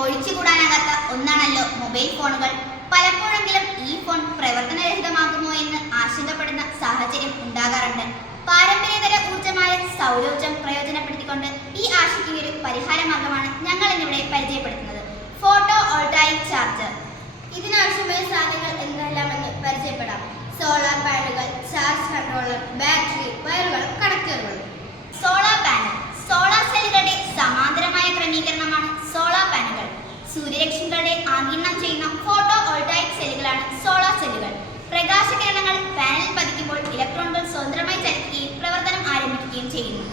ഒഴിച്ചുകൂടാനാകാത്ത ഒന്നാണല്ലോ mobile ഫോണുകൾ. പലപ്പോഴെങ്കിലും ഈ phone പ്രവർത്തനരഹിതമാകുമോ എന്ന് ആശങ്കപ്പെടുന്ന സാഹചര്യം ഉണ്ടാകാറുണ്ട്. പാരമ്പര്യേതര ഊർജ്ജമായ സൗരോർജ്ജം പ്രയോജനപ്പെടുത്തിക്കൊണ്ട് ഈ ആശങ്കയ്ക്ക് ഒരു പരിഹാരമാർഗമാണ് ഞങ്ങൾ ഇന്നിവിടെ പരിചയപ്പെടുത്തുന്നത് ഫോട്ടോ വോൾട്ടായിക് ചാർജർ. ഇതിനാവശ്യമായ സാധനങ്ങൾ എന്തെല്ലാമെന്ന് പരിചയപ്പെടാം. സോളാർ പാനലുകൾ, ചാർജ് കൺട്രോളർ, ബാറ്ററി, വയറുകൾ, കണക്ടറുകൾ. സോളാർ പാനൽ സോളാർ സെല്ലുകളുടെ സമാന്തരമായ ക്രമീകരണമാണ് സോളാർ പാനലുകൾ. സൂര്യരശ്മികളുടെ ആഗിരണം ചെയ്യുന്ന ഫോട്ടോ വോൾട്ടായിക് സെല്ലുകളാണ് സോളാർ സെല്ലുകൾ. പ്രകാശകിരണങ്ങൾ പാനലിൽ പതിക്കുമ്പോൾ ഇലക്ട്രോണുകൾ സ്വതന്ത്രമായി ചലിക്കുകയും പ്രവർത്തനം ആരംഭിക്കുകയും ചെയ്യുന്നു.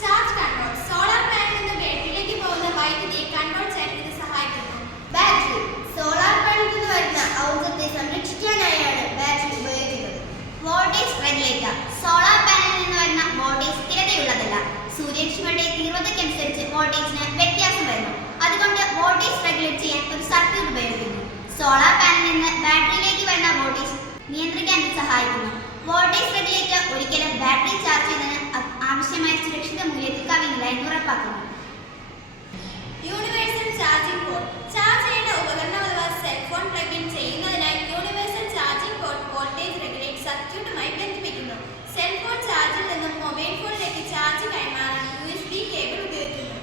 ചാർജ് കൺട്രോൾ സോളാർ പാനലിൽ നിന്ന് ബാറ്ററിയിലേക്ക് പോകുന്ന വൈദ്യുതിയെ കൺട്രോൾ ചെയ്യാൻ ഇത് സഹായിക്കുന്നു. ബാറ്ററി സോളാർ പാനലിൽ നിന്ന് വരുന്ന ഊർജ്ജത്തെ സംരക്ഷിക്കാനായാണ് ബാറ്ററി ഉപയോഗിക്കുന്നത്. വോൾട്ടേജ് റെഗുലേറ്റർ സോളാർ പാനലിൽ നിന്ന് വരുന്ന വോൾട്ടേജ് സ്ഥിരതയുള്ളതല്ല. സൂര്യരശ്മികളുടെ തീവ്രതയ്ക്കനുസരിച്ച് വോൾട്ടേജിന് വ്യത്യാസം വരുന്നു. അതുകൊണ്ട് വോൾട്ടേജ് റെഗുലേറ്റ് ചെയ്യാൻ ഒരു സർക്യൂട്ട് ഉപയോഗിക്കുന്നു. സോളാർ പാനലിൽ നിന്ന് ബാറ്ററിയിലേക്ക് വരുന്ന വോൾട്ടേജ് നിയന്ത്രിക്കാൻ ഇത് സഹായിക്കുന്നു. വോൾട്ടേജ് റെഗുലേറ്റർ ഒരിക്കലും ബാറ്ററി ചാർജ് ചെയ്യുന്നതിന് ആവശ്യമായ സുരക്ഷിത മൂല്യത്തിൽ കവിയില്ല എന്ന് ഉറപ്പാക്കുന്നു. യൂണിവേഴ്സൽ ചാർജിംഗ് പോർട്ട് ചാർജ് ചെയ്യേണ്ട ഉപകരണം അഥവാ സെൽഫോൺ പ്ലഗ് ഇൻ ചെയ്യുന്നതിനായി universal charging port voltage regulate സർക്യൂട്ടുമായി ബന്ധിപ്പിക്കുന്നു. സെൽഫോൺ ചാർജിൽ നിന്നും മൊബൈൽ ഫോണിലേക്ക് ചാർജ് കൈമാറാൻ USB കേബിൾ ഉപയോഗിക്കുന്നു.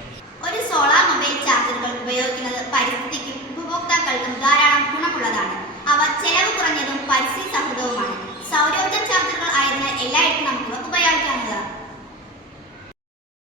ഒരു സോളാർ മൊബൈൽ ചാർജറുകൾ ഉപയോഗിക്കുന്നത് പരിസ്ഥിതിക്കും ഉപഭോക്താക്കൾക്കും ധാരാളം ഗുണമുള്ളതാണ്. അവ ചെലവ് കുറഞ്ഞതും പരിസ്ഥിതി സൗഹൃദവുമാണ്. സൗരോർജ്ജ ചാർജറുകൾ ആയതിനാൽ എല്ലായിടത്തും നമുക്ക് ഉപയോഗിക്കാവുന്നതാണ്.